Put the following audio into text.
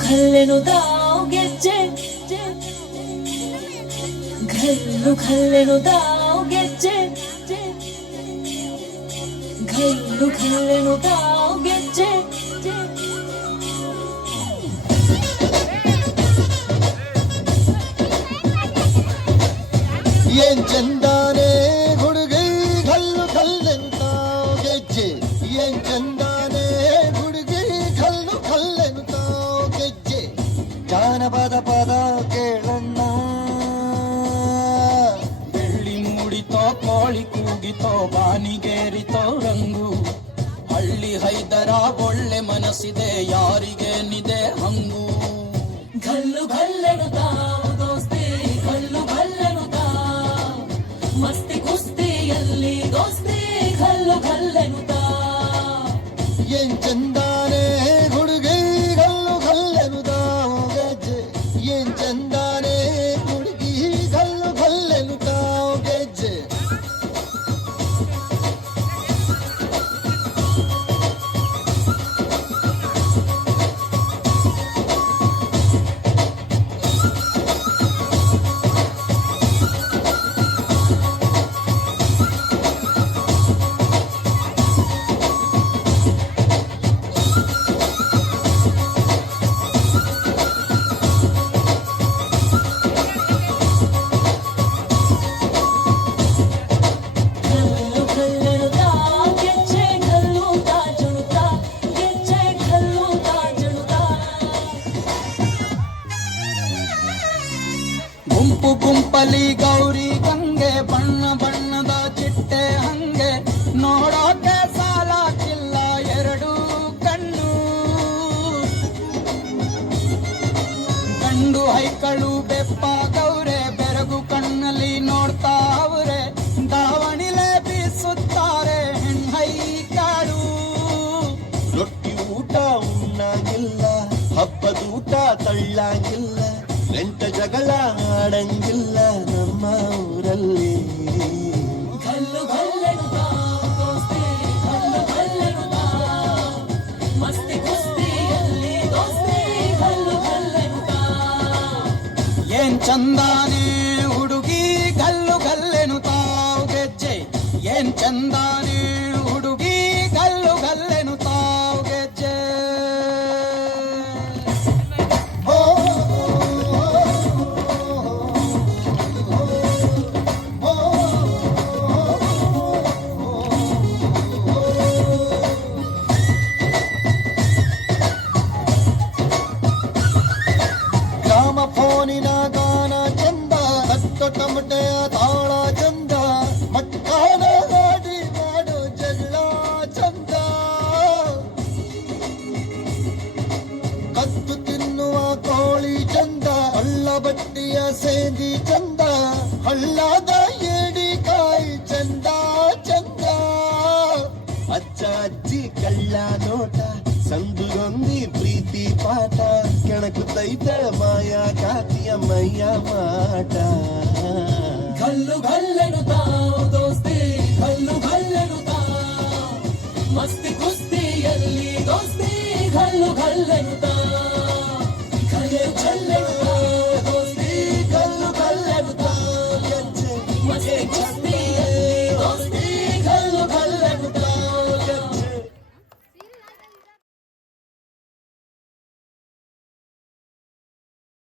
다오 겠지 갈로 다오 겠지 갈로 다오 겠지 ಏನ್ ಚಂದಾನೆ ಹುಡುಗಿ ಕಲ್ಲು ಕಲ್ಲೆಂತಾಗೆಜ್ಜೆ ಏನ್ ಚಂದಾನೆ ಹುಡುಗಿ ಕಲ್ಲು ಕಲ್ಲೆಂತಾಗೆಜ್ಜೆ ಜಾನಪದ ಪದ ಕೇಳಣ್ಣ ಬೆಳ್ಳಿ ಮೂಡಿತೋ ಕೋಳಿ ಕೂಗಿತೋ ಬಾನಿಗೇರಿತೋ ರಂಗು ಹಳ್ಳಿ ಹೈದರ ಒಳ್ಳೆ ಮನಸ್ಸಿದೆ ಯಾರಿಗೇನಿದೆ ಹಂಗು ಗಲ್ಲು ಗಲ್ಲೆನುತಾವು ದೋಸ್ತಿ ಗಲ್ಲು ಗಲ್ಲೆನುತಾವು ಮಸ್ತಿ ಕುಸ್ತಿಯಲ್ಲಿ ದೋಸ್ತಿ ಗಲ್ಲು ಗಲ್ಲೆನುತಾವು ಏನ್ ಚಂದಾನೆ ಹುಡುಗಿ ಕಲ್ಲು ಕಲ್ಲೆನುತಾಗೆಜ್ಜೆ ಏನ್ ಚಂದಾನೆ ಹುಡುಗಿ ಕಲ್ಲು ಕಲ್ಲೆನುತಾಗೆಜ್ಜೆ ಗುಂಪು ಗುಂಪಲಿ ಗೌರಿ ಗಂಗೆ ಬಣ್ಣ ಬಣ್ಣದ ಚಿಟ್ಟೆ ಹಂಗೆ ನೋಡೋಕೆ ಸಾಲಾಕಿಲ್ಲ ಎರಡು ಕಣ್ಣು ಗಂಡು ಹೈಕಳು ಬೆಪ್ಪಾಗವ್ರೆ ಬೆರಗು ಕಣ್ಣಲ್ಲಿ ನೋಡ್ತಾ ಅವ್ರೆ ದಾವಣಿಲೆ ಬೀಸುತ್ತಾರೆ ಹೆಣ್ಣೈಕಾಳು ರೊಟ್ಟಿ ಊಟ ಉಣ್ಣಾಗಿಲ್ಲ ಹಬ್ಬದೂಟ ತಳ್ಳಾಗಿಲ್ಲ ನೆಂಟ ಜಗಳ ಆಡಂಗಿಲ್ಲ ನಮ್ಮ ಊರಲ್ಲಿ ಗಲ್ಲು ಗಲ್ಲೆನುತಾವು ದೋಸ್ತಿ ಗಲ್ಲು ಗಲ್ಲೆನುತಾವು ಮಸ್ತಿ ಕುಸ್ತಿಯಲ್ಲಿ ದೋಸ್ತಿ ಗಲ್ಲು ಗಲ್ಲೆನುತಾವು ಏನ್ ಚಂದಾನೆ ಹುಡುಗಿ ಗಲ್ಲು ಗಲ್ಲೆನುತಾವ್ ಗೆಜ್ಜೆ ಏನ್ ಚಂದಾನೆ ಹುಡುಗಿ ಗಲ್ಲು ಗಲ್ಲೆನುತಾವ್ ಗೆಜ್ಜೆ ಗ್ರಾಮ ಫೋನಿನ ಗಾನ ಚಂದ ಹತ್ತು ಟಮಟೆಯ ತಾಳ ಚಂದ ಮಕ್ಕಳ ಗಾಡಿ ಮಾಡೋ ಜಗಳ ಚಂದ ಕತ್ತು ತಿನ್ನುವ ಕೋಳಿ ಚಂದ ಹಳ್ಳ ಬಟ್ಟಿಯ ಸೇದಿ ಚಂದ ಹಳ್ಳದ ಏಡಿಕಾಯಿ ಚಂದ ಚಂದ ಅಜ್ಜ ಅಜ್ಜಿ ಕಳ್ಳ ನೋಟ ಸಂದುಗೊಂದಿ ಪ್ರೀತಿ ಪಾಠ ಕೆಣಕುತ್ತೈತಳ ಮಾಯಾ ಕಾತಿಯ ಮೈಯ ಮಾಟ ಗಲ್ಲು ಗಲ್ಲೆನುತಾವು ದೋಸ್ತಿ ಗಲ್ಲು ಗಲ್ಲೆನುತಾವು ಮಸ್ತಿ ಕುಸ್ತಿಯಲ್ಲಿ ದೋಸ್ತಿ ಗಲ್ಲು ಗಲ್ಲೆನುತಾವು